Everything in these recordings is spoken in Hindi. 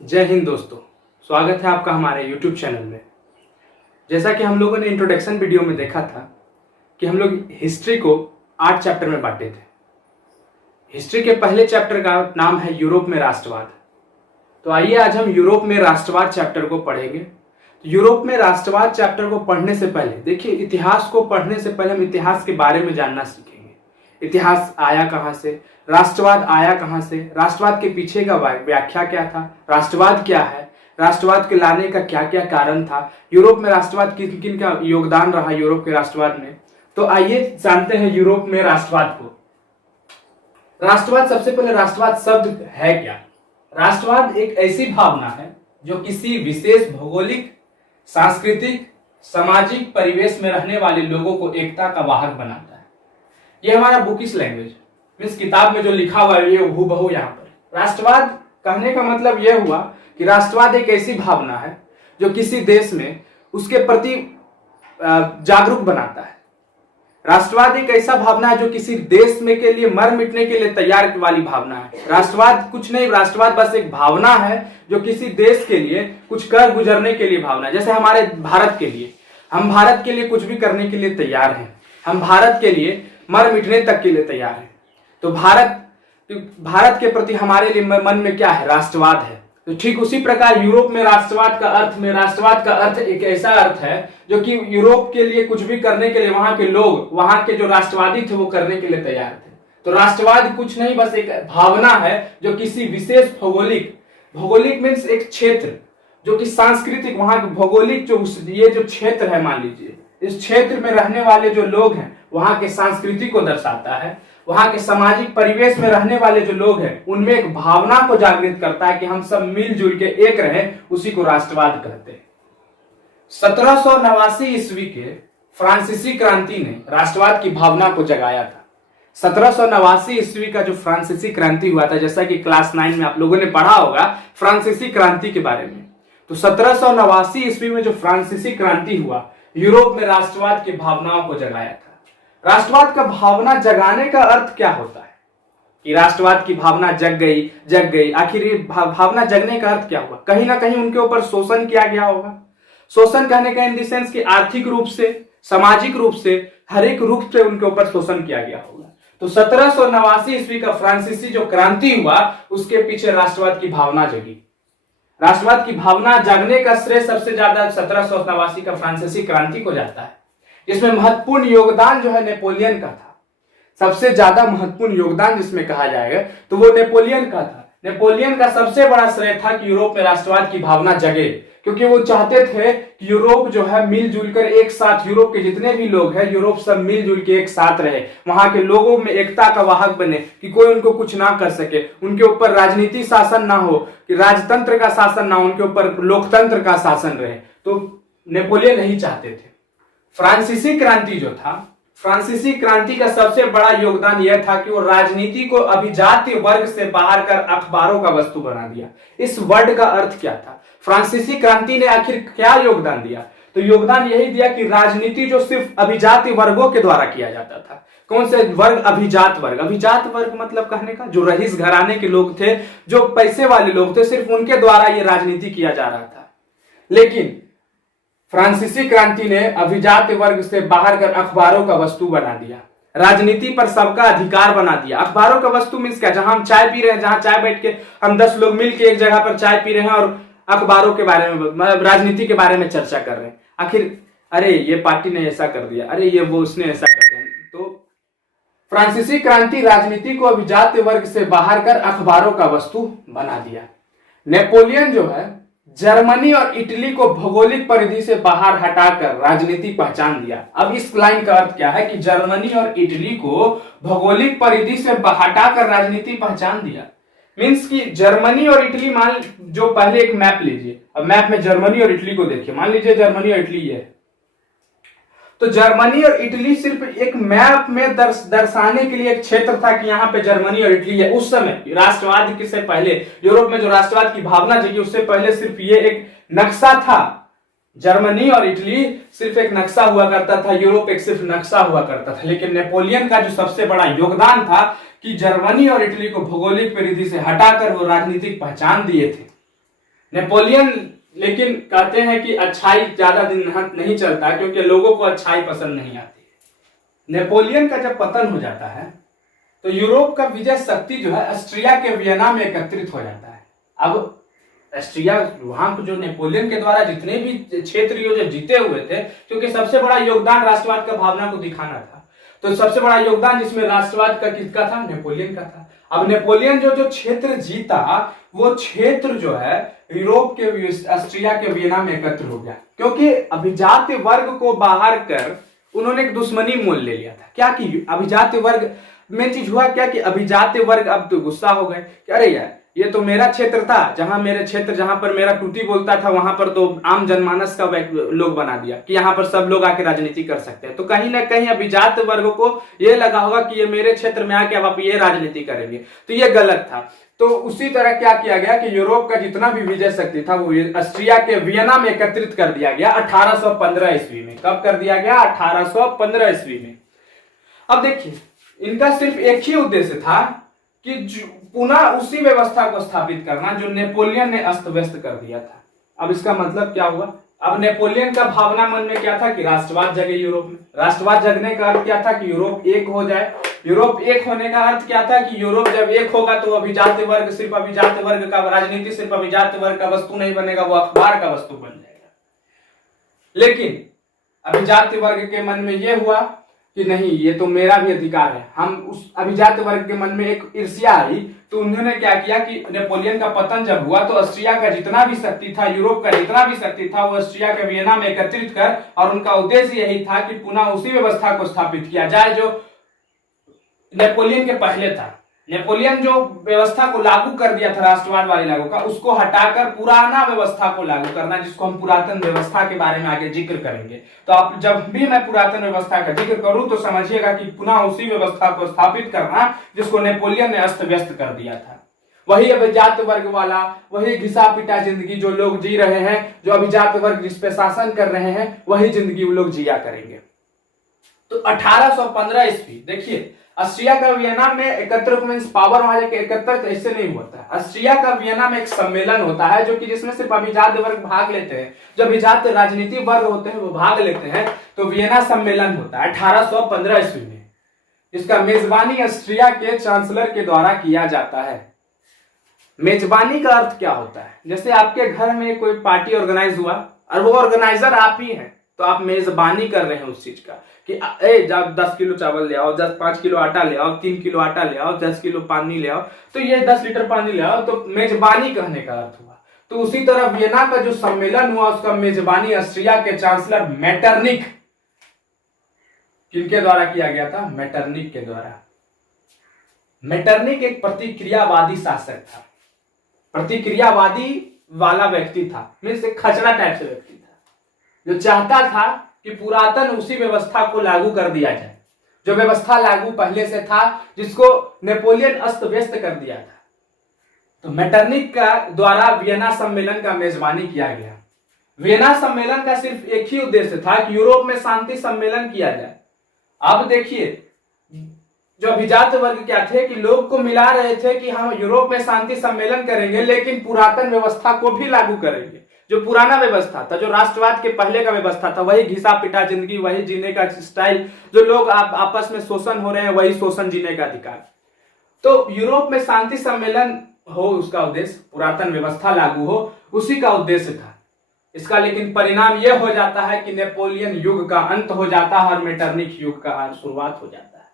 जय हिंद दोस्तों, स्वागत है आपका हमारे YouTube चैनल में। जैसा कि हम लोगों ने इंट्रोडक्शन वीडियो में देखा था कि हम लोग हिस्ट्री को 8 चैप्टर में बांटे थे। हिस्ट्री के पहले चैप्टर का नाम है यूरोप में राष्ट्रवाद। तो आइए आज हम यूरोप में राष्ट्रवाद चैप्टर को पढ़ेंगे। तो यूरोप में राष्ट्रवाद चैप्टर को पढ़ने से पहले देखिए, इतिहास को पढ़ने से पहले हम इतिहास के बारे में जानना सीखेंगे। इतिहास आया कहाँ से, राष्ट्रवाद आया कहाँ से, राष्ट्रवाद के पीछे का व्याख्या क्या था, राष्ट्रवाद क्या है, राष्ट्रवाद के लाने का क्या क्या कारण था, यूरोप में राष्ट्रवाद किन किन का योगदान रहा यूरोप के राष्ट्रवाद में। तो आइए जानते हैं यूरोप में राष्ट्रवाद को। राष्ट्रवाद, सबसे पहले राष्ट्रवाद शब्द है क्या। राष्ट्रवाद एक ऐसी भावना है जो किसी विशेष भौगोलिक, सांस्कृतिक, सामाजिक परिवेश में रहने वाले लोगों को एकता का वाहक बनाता है। ये हमारा बुकिश लैंग्वेज मीन्स किताब में जो लिखा हुआ है ये हूबहू यहाँ पर। राष्ट्रवाद कहने का मतलब यह हुआ कि राष्ट्रवाद एक ऐसी भावना है जो किसी देश में उसके प्रति जागरूक बनाता है। राष्ट्रवाद एक ऐसा भावना है जो किसी देश में के लिए मर मिटने के लिए तैयार वाली भावना है। राष्ट्रवाद कुछ नहीं, राष्ट्रवाद बस एक भावना है जो किसी देश के लिए कुछ कर गुजरने के लिए भावना है। जैसे हमारे भारत के लिए, हम भारत के लिए कुछ भी करने के लिए तैयार हैं, हम भारत के लिए मर मिटने तक के लिए तैयार हैं। तो भारत के प्रति हमारे लिए मन में क्या है, राष्ट्रवाद है। तो ठीक उसी प्रकार यूरोप में राष्ट्रवाद का अर्थ एक ऐसा अर्थ है जो कि यूरोप के लिए कुछ भी करने के लिए वहां के लोग, वहां के जो राष्ट्रवादी थे वो करने के लिए तैयार थे। तो राष्ट्रवाद कुछ नहीं, बस एक भावना है जो किसी विशेष भौगोलिक मीन्स एक क्षेत्र जो कि सांस्कृतिक, वहां के भौगोलिक जो ये जो क्षेत्र है, मान लीजिए इस क्षेत्र में रहने वाले जो लोग हैं वहां के संस्कृति को दर्शाता है। वहां के सामाजिक परिवेश में रहने वाले जो लोग हैं उनमें एक भावना को जागृत करता है कि हम सब मिलजुल के एक रहें, उसी को राष्ट्रवाद कहते हैं। 1789 ईस्वी के फ्रांसीसी क्रांति ने राष्ट्रवाद की भावना को जगाया था। 1789 ईस्वी का जो फ्रांसीसी क्रांति हुआ था, जैसा कि क्लास 9 में आप लोगों ने पढ़ा होगा फ्रांसीसी क्रांति के बारे में। तो 1789 ईस्वी में जो फ्रांसीसी क्रांति हुआ, यूरोप में राष्ट्रवाद की भावनाओं को जगाया था। राष्ट्रवाद का भावना जगाने का अर्थ क्या होता है कि राष्ट्रवाद की भावना जग गई। आखिर ये भावना जगने का अर्थ क्या हुआ? कहीं ना कहीं उनके ऊपर शोषण किया गया होगा। शोषण कहने का इन द सेंस कि आर्थिक रूप से, सामाजिक रूप से, हर एक रूप से उनके ऊपर शोषण किया गया होगा। तो 1789 ईस्वी का फ्रांसीसी जो क्रांति हुआ उसके पीछे राष्ट्रवाद की भावना जगी। राष्ट्रवाद की भावना जागने का श्रेय सबसे ज्यादा 1789 का फ्रांसीसी क्रांति को जाता है। इसमें महत्वपूर्ण योगदान जो है नेपोलियन का था। सबसे ज्यादा महत्वपूर्ण योगदान जिसमें कहा जाएगा तो वो नेपोलियन का था। नेपोलियन का सबसे बड़ा श्रेय था कि यूरोप में राष्ट्रवाद की भावना जगे, क्योंकि वो चाहते थे कि यूरोप जो है मिलजुल कर एक साथ, यूरोप के जितने भी लोग हैं यूरोप सब मिलजुल के एक साथ रहे, वहां के लोगों में एकता का वाहक बने कि कोई उनको कुछ ना कर सके, उनके ऊपर राजनीति शासन ना हो, कि राजतंत्र का शासन ना हो, उनके ऊपर लोकतंत्र का शासन रहे। तो नेपोलियन नहीं चाहते थे। फ्रांसीसी क्रांति जो था, फ्रांसीसी क्रांति का सबसे बड़ा योगदान यह था कि वो राजनीति को अभिजात वर्ग से बाहर कर अखबारों का वस्तु बना दिया। इस वर्ड का अर्थ क्या था? फ्रांसीसी क्रांति ने आखिर क्या योगदान दिया? तो योगदान यही दिया कि राजनीति जो सिर्फ अभिजात वर्गों के द्वारा किया जाता था। कौन से वर्ग? अभिजात वर्ग। अभिजात वर्ग मतलब कहने का जो रईस घराने के लोग थे, जो पैसे वाले लोग थे, सिर्फ उनके द्वारा ये राजनीति किया जा रहा था। लेकिन फ्रांसीसी क्रांति ने अभिजात वर्ग से बाहर कर अखबारों का वस्तु बना दिया, राजनीति पर सबका अधिकार बना दिया। अखबारों का वस्तु मीन्स क्या? जहां हम चाय पी रहे हैं, जहां चाय बैठ के हम 10 लोग मिलकर एक जगह पर चाय पी रहे हैं और अखबारों के बारे में, राजनीति के बारे में चर्चा कर रहे हैं। आखिर अरे ये पार्टी ने ऐसा कर दिया, अरे ये वो उसने ऐसा कर दिया। तो फ्रांसीसी क्रांति राजनीति को अभिजात वर्ग से बाहर कर अखबारों का वस्तु बना दिया। नेपोलियन जो है जर्मनी और इटली को भौगोलिक परिधि से बाहर हटाकर राजनीतिक पहचान दिया। अब इस लाइन का अर्थ क्या है कि जर्मनी और इटली को भौगोलिक परिधि से हटाकर राजनीतिक पहचान दिया। मींस कि जर्मनी और इटली, मान जो पहले एक मैप लीजिए, अब मैप में जर्मनी और इटली को देखिए, मान लीजिए जर्मनी और इटली है, तो जर्मनी और इटली सिर्फ एक मैप में दर्शाने के लिए एक क्षेत्र था कि यहाँ पे जर्मनी और इटली है। उस समय राष्ट्रवाद के से पहले, यूरोप में जो राष्ट्रवाद की भावना जगी उससे पहले सिर्फ ये एक नक्शा था। जर्मनी और इटली सिर्फ एक नक्शा हुआ करता था, यूरोप एक सिर्फ नक्शा हुआ करता था। लेकिन नेपोलियन का जो सबसे बड़ा योगदान था कि जर्मनी और इटली को भौगोलिक परिधि से हटाकर वो राजनीतिक पहचान दिए थे। नेपोलियन लेकिन कहते हैं कि अच्छाई ज्यादा दिन नहीं चलता, क्योंकि लोगों को अच्छाई पसंद नहीं आती। नेपोलियन का जब पतन हो जाता है तो यूरोप का विजय शक्ति जो है ऑस्ट्रिया के वियना में एकत्रित हो जाता है। अब ऑस्ट्रिया वहां जो नेपोलियन के द्वारा जितने भी क्षेत्र जो जीते हुए थे, क्योंकि सबसे बड़ा योगदान राष्ट्रवाद का भावना को दिखाना था, तो सबसे बड़ा योगदान जिसमें राष्ट्रवाद का किसका था? नेपोलियन का था। अब नेपोलियन जो क्षेत्र जीता, वो क्षेत्र जो है यूरोप के ऑस्ट्रिया के वियना में एकत्र हो गया, क्योंकि अभिजात वर्ग को बाहर कर उन्होंने एक दुश्मनी मोल ले लिया था। क्या कि अभिजात वर्ग में चीज हुआ क्या कि अभिजात वर्ग अब तो गुस्सा हो गए कि अरे यार, ये तो मेरा क्षेत्र था, जहां पर मेरा टूटी बोलता था, वहां पर तो आम जनमानस का लोग बना दिया कि यहाँ पर सब लोग आके राजनीति कर सकते हैं। तो कहीं ना कहीं अभिजात वर्ग को ये लगा होगा कि ये मेरे क्षेत्र में आके अब आप ये राजनीति करेंगे, तो ये गलत था। तो उसी तरह क्या किया गया कि यूरोप का जितना भी विजय शक्ति था वो ऑस्ट्रिया के वियना में एकत्रित कर दिया गया 1815 ईस्वी में। कब कर दिया गया? 1815 ईस्वी में। अब देखिए, इनका सिर्फ एक ही उद्देश्य था कि पुनः उसी व्यवस्था को स्थापित करना जो नेपोलियन ने अस्त व्यस्त कर दिया था। अब इसका मतलब क्या हुआ? अब नेपोलियन का भावना मन में क्या था कि राष्ट्रवाद जगे यूरोप में। राष्ट्रवाद जगने का अर्थ क्या था कि यूरोप एक हो जाए। यूरोप एक होने का अर्थ क्या था कि यूरोप जब एक होगा तो अभिजात वर्ग सिर्फ अभिजात वर्ग का, राजनीति सिर्फ अभिजात वर्ग का वस्तु नहीं बनेगा, वो अखबार का वस्तु बन जाएगा। लेकिन अभिजात वर्ग के मन में यह हुआ कि नहीं, ये तो मेरा भी अधिकार है। हम उस अभिजात वर्ग के मन में एक ईर्ष्या आई, तो उन्होंने क्या किया कि नेपोलियन का पतन जब हुआ तो ऑस्ट्रिया का जितना भी शक्ति था, यूरोप का जितना भी शक्ति था, वो ऑस्ट्रिया के वियना में एकत्रित कर, और उनका उद्देश्य यही था कि पुनः उसी व्यवस्था को स्थापित किया जाए जो नेपोलियन के पहले था। नेपोलियन जो व्यवस्था को लागू कर दिया था राष्ट्रवाद वाले लागू का, उसको हटाकर पुराना व्यवस्था को लागू करना, जिसको हम पुरातन व्यवस्था के बारे में आगे जिक्र करेंगे। तो आप जब भी मैं पुरातन व्यवस्था का जिक्र करूं तो समझिएगा कि पुनः उसी व्यवस्था को स्थापित करना जिसको नेपोलियन ने अस्त व्यस्त कर दिया था। वही अभिजात वर्ग वाला, वही घिसा पिटा जिंदगी जो लोग जी रहे हैं, जो अभिजात वर्ग जिस पे शासन कर रहे हैं, वही जिंदगी वो लोग जिया करेंगे। तो 1815 ईस्वी, देखिए ऑस्ट्रिया का वियना में एकत्र मींस पावर वहां जाके एकत्र ऐसे नहीं होता है। ऑस्ट्रिया का वियना में एक सम्मेलन होता है जो कि जिसमें सिर्फ अभिजात वर्ग भाग लेते हैं, जो अभिजात राजनीतिक वर्ग होते हैं वो भाग लेते हैं। तो वियना सम्मेलन होता है 1815 ईस्वी में, जिसका मेजबानी ऑस्ट्रिया के चांसलर के द्वारा किया जाता है। मेजबानी का अर्थ क्या होता है? जैसे आपके घर में कोई पार्टी ऑर्गेनाइज हुआ और वो ऑर्गेनाइजर आप ही हैं, तो आप मेजबानी कर रहे हैं उस चीज का कि ए जब 10 किलो चावल ले आओ, 5 किलो आटा ले आओ, 3 किलो आटा ले आओ, 10 किलो पानी ले आओ, तो ये 10 लीटर पानी ले आओ, तो मेजबानी कहने का अर्थ हुआ। तो उसी तरह वियना का जो सम्मेलन हुआ उसका मेजबानी ऑस्ट्रिया के चांसलर मेटरनिक, किनके द्वारा किया गया था? मेटरनिक के द्वारा। मेटरनिक एक प्रतिक्रियावादी शासक था, प्रतिक्रियावादी वाला व्यक्ति था, मीन्स एक खचड़ा टाइप से व्यक्ति था, जो चाहता था कि पुरातन उसी व्यवस्था को लागू कर दिया जाए जो व्यवस्था लागू पहले से था, जिसको नेपोलियन अस्त व्यस्त कर दिया था। तो मेटरनिक का द्वारा वियना सम्मेलन का मेजबानी किया गया। वियना सम्मेलन का सिर्फ एक ही उद्देश्य था कि यूरोप में शांति सम्मेलन किया जाए। अब देखिए, जो अभिजात वर्ग क्या थे कि लोग को मिला रहे थे कि हम यूरोप में शांति सम्मेलन करेंगे लेकिन पुरातन व्यवस्था को भी लागू करेंगे। जो पुराना व्यवस्था था, जो राष्ट्रवाद के पहले का व्यवस्था था, वही घिसा पिटा जिंदगी, वही जीने का स्टाइल, जो लोग आपस में शोषण हो रहे हैं, वही शोषण जीने का अधिकार। तो यूरोप में शांति सम्मेलन हो, उसका उद्देश्य पुरातन व्यवस्था लागू हो, उसी का उद्देश्य था। इसका लेकिन परिणाम यह हो जाता है कि नेपोलियन युग का अंत हो जाता है और मेटरनिक युग का शुरुआत हो जाता है।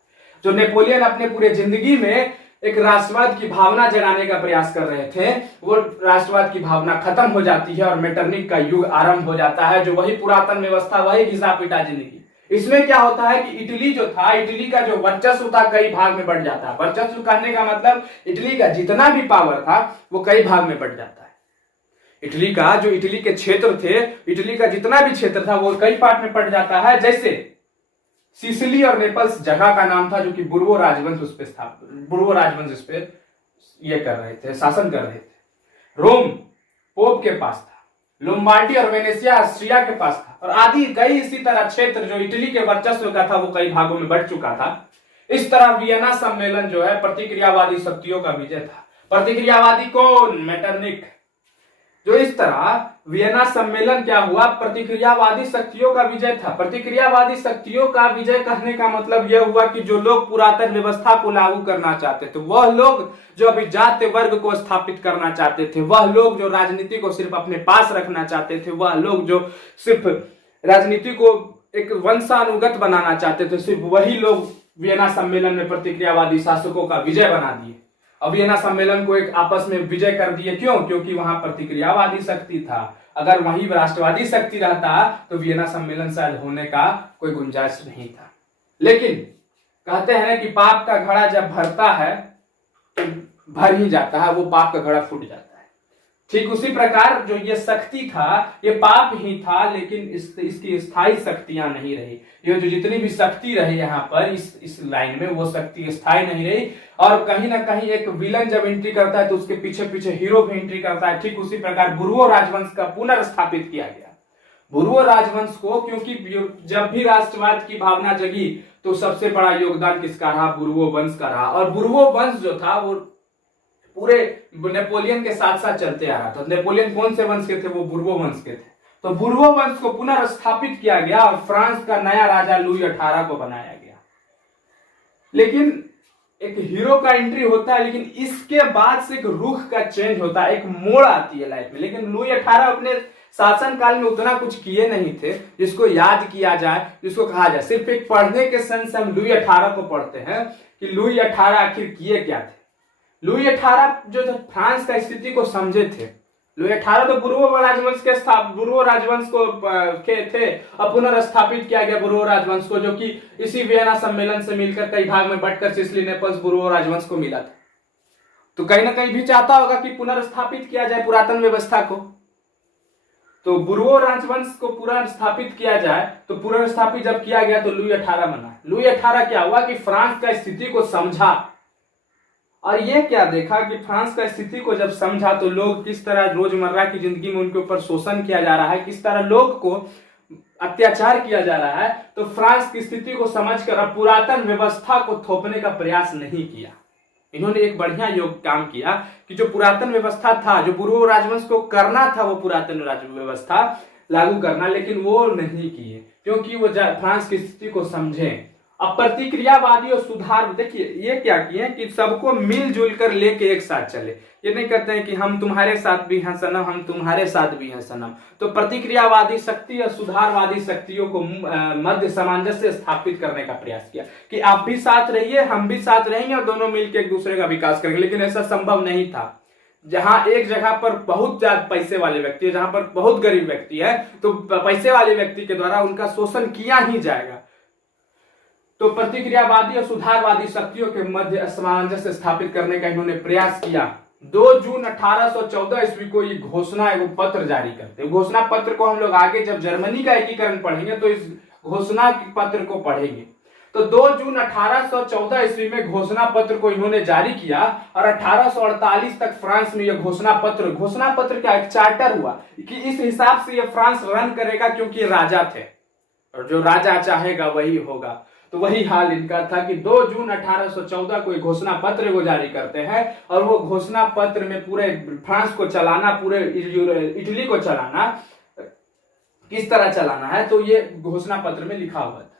जो नेपोलियन अपने पूरे जिंदगी में एक राष्ट्रवाद की भावना जगाने का प्रयास कर रहे थे, वो राष्ट्रवाद की भावना खत्म हो जाती है और मेटरनिक का युग आरंभ हो जाता है, जो वही पुरातन व्यवस्था, वही घिसा पिटा जिंदगी। इसमें क्या होता है कि इटली जो था, इटली का जो वर्चस्व था कई भाग में बढ़ जाता है। वर्चस्व कहने का मतलब इटली का जितना भी पावर था वो कई भाग में बढ़ जाता है। इटली का जो इटली के क्षेत्र थे, इटली का जितना भी क्षेत्र था वो कई पार्ट में बढ़ जाता है। जैसे सिसिली और नेपल्स जगह का नाम था जो कि बुर्बो राजवंश उस पे स्थापित, बुर्बो राजवंश इस पे ये कर रहे थे, शासन कर रहे थे। रोम पोप के पास था, लोम्बार्डी और वेनेसिया ऑस्ट्रिया के पास था, और आदि कई इसी तरह क्षेत्र जो इटली के वर्चस्व का था वो कई भागों में बढ़ चुका था। इस तरह वियना सम्मेलन जो है प्रतिक्रियावादी शक्तियों का विजय था। प्रतिक्रियावादी कौन? मेटरनिक। जो इस तरह वियना सम्मेलन क्या हुआ, प्रतिक्रियावादी शक्तियों का विजय था। प्रतिक्रियावादी शक्तियों का विजय कहने का मतलब यह हुआ कि जो लोग पुरातन व्यवस्था को लागू करना चाहते थे, वह लोग जो अभी जाति वर्ग को स्थापित करना चाहते थे, वह लोग जो राजनीति को सिर्फ अपने पास रखना चाहते थे, वह लोग जो सिर्फ राजनीति को एक वंशानुगत बनाना चाहते थे, सिर्फ वही लोग वियना सम्मेलन में प्रतिक्रियावादी शासकों का विजय बना दिए। अब वियना सम्मेलन को एक आपस में विजय कर दिए। क्यों? क्योंकि वहां प्रतिक्रियावादी शक्ति था। अगर वहीं राष्ट्रवादी शक्ति रहता तो वियना सम्मेलन शायद होने का कोई गुंजाइश नहीं था। लेकिन कहते हैं कि पाप का घड़ा जब भरता है तो भर ही जाता है, वो पाप का घड़ा फूट जाता है। ठीक उसी प्रकार जो ये शक्ति था ये पाप ही था, लेकिन इसकी स्थायी शक्तियां नहीं रही। ये जो जितनी भी शक्ति रही यहाँ पर इस लाइन में, वो शक्ति स्थायी नहीं रही। और कहीं ना कहीं एक विलन जब एंट्री करता है तो उसके पीछे पीछे हीरो भी एंट्री करता है। ठीक उसी प्रकार बुर्वो राजवंश का पुनर्स्थापित किया गया। बुर्वो राजवंश को, क्योंकि जब भी राष्ट्रवाद की भावना जगी तो सबसे बड़ा योगदान किसका रहा? बुर्वो वंश का रहा। और बुर्वो वंश जो था वो पूरे नेपोलियन के साथ साथ चलते आ रहा था। नेपोलियन कौन से वंश के थे? वो बुर्वो वंश के थे। तो बुर्वो वंश को पुनर्स्थापित किया गया और फ्रांस का नया राजा लुई 18 को बनाया गया। लेकिन एक हीरो का एंट्री होता है, लेकिन इसके बाद से एक रुख का चेंज होता है, एक मोड़ आती है लाइफ में। लेकिन लुई 18 अपने शासन काल में उतना कुछ किए नहीं थे जिसको याद किया जाए, जिसको कहा जाए। सिर्फ एक पढ़ने के सेंस से हम लुई 18 को पढ़ते हैं कि लुई 18 आखिर किए क्या थे। लुई 18 जो फ्रांस का स्थिति को समझे थे। लुई 18 तो बुर्वो राजवंश के बुर्वो राजवंश को के थे और पुनर्स्थापित किया गया बुर्वो राजवंश को, जो कि इसी वियना सम्मेलन से मिलकर कई भाग में बंटकर सिसिली, नेपल्स, बुर्वो राजवंश को मिला था। तो कहीं ना कहीं भी चाहता होगा कि पुनर्स्थापित किया जाए पुरातन व्यवस्था को। तो बुर्वो राजवंश को पुनर्स्थापित किया जाए, तो पुनर्स्थापित जब किया गया तो लुई 18 बना। लुई 18 क्या हुआ कि फ्रांस का स्थिति को समझा, और ये क्या देखा कि फ्रांस का स्थिति को जब समझा तो लोग किस तरह रोजमर्रा की जिंदगी में उनके ऊपर शोषण किया जा रहा है, किस तरह लोग को अत्याचार किया जा रहा है, तो फ्रांस की स्थिति को समझकर अब पुरातन व्यवस्था को थोपने का प्रयास नहीं किया। इन्होंने एक बढ़िया काम किया कि जो पुरातन व्यवस्था था, जो बुर्वो राजवंश को करना था वो पुरातन व्यवस्था लागू करना, लेकिन वो नहीं किए क्योंकि वो फ्रांस की स्थिति को समझे। अब प्रतिक्रियावादी और सुधार, देखिए ये क्या किए कि सबको मिलजुल कर लेके एक साथ चले। ये नहीं कहते हैं कि हम तुम्हारे साथ भी हैं सनम, हम तुम्हारे साथ भी हैं सनम। तो प्रतिक्रियावादी शक्ति और सुधारवादी शक्तियों को मध्य सामंजस्य स्थापित करने का प्रयास किया कि आप भी साथ रहिए, हम भी साथ रहेंगे और दोनों मिलकर एक दूसरे का विकास करेंगे। लेकिन ऐसा संभव नहीं था। जहां एक जगह पर बहुत ज्यादा पैसे वाले व्यक्ति है, जहां पर बहुत गरीब व्यक्ति है, तो पैसे वाले व्यक्ति के द्वारा उनका शोषण किया ही जाएगा। तो प्रतिक्रियावादी और सुधारवादी शक्तियों के मध्य सामंजस्य स्थापित करने का इन्होंने प्रयास किया। 2 जून 1814 ईस्वी को ये घोषणा एवं पत्र जारी करते। घोषणा पत्र को हम लोग आगे जब जर्मनी का एकीकरण पढ़ेंगे तो इस घोषणा पत्र को पढ़ेंगे। तो 2 जून 1814 ईस्वी में घोषणा पत्र को इन्होंने जारी किया और 1848 तक फ्रांस में यह घोषणा पत्र क्या एक चार्टर हुआ कि इस हिसाब से यह फ्रांस रन करेगा, क्योंकि राजा थे और जो राजा चाहेगा वही होगा। तो वही हाल इनका था कि 2 जून 1814 को घोषणा पत्र को जारी करते हैं और वो घोषणा पत्र में पूरे फ्रांस को चलाना, पूरे इटली को चलाना, किस तरह चलाना है तो ये घोषणा पत्र में लिखा हुआ था।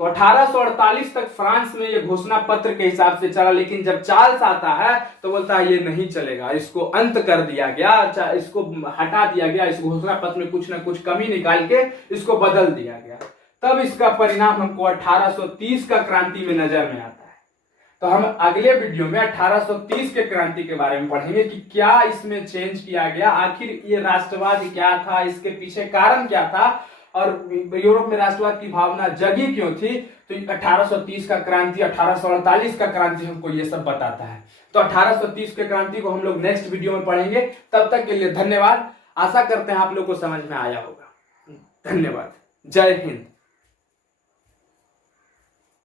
तो 1848 तक फ्रांस में ये घोषणा पत्र के हिसाब से चला। लेकिन जब चार्ल्स आता है तो बोलता है ये नहीं चलेगा, इसको अंत कर दिया गया, इसको हटा दिया गया, इस घोषणा पत्र में कुछ ना कुछ कमी निकाल के इसको बदल दिया गया। तब इसका परिणाम हमको 1830 का क्रांति में नजर में आता है। तो हम अगले वीडियो में 1830 के क्रांति के बारे में पढ़ेंगे कि क्या इसमें चेंज किया गया, आखिर ये राष्ट्रवाद क्या था, इसके पीछे कारण क्या था और यूरोप में राष्ट्रवाद की भावना जगी क्यों थी। तो 1830 का क्रांति, 1848 का क्रांति हमको ये सब बताता है। तो 1830 के क्रांति को हम लोग नेक्स्ट वीडियो में पढ़ेंगे। तब तक के लिए धन्यवाद। आशा करते हैं आप लोग को समझ में आया होगा। धन्यवाद। जय हिंद।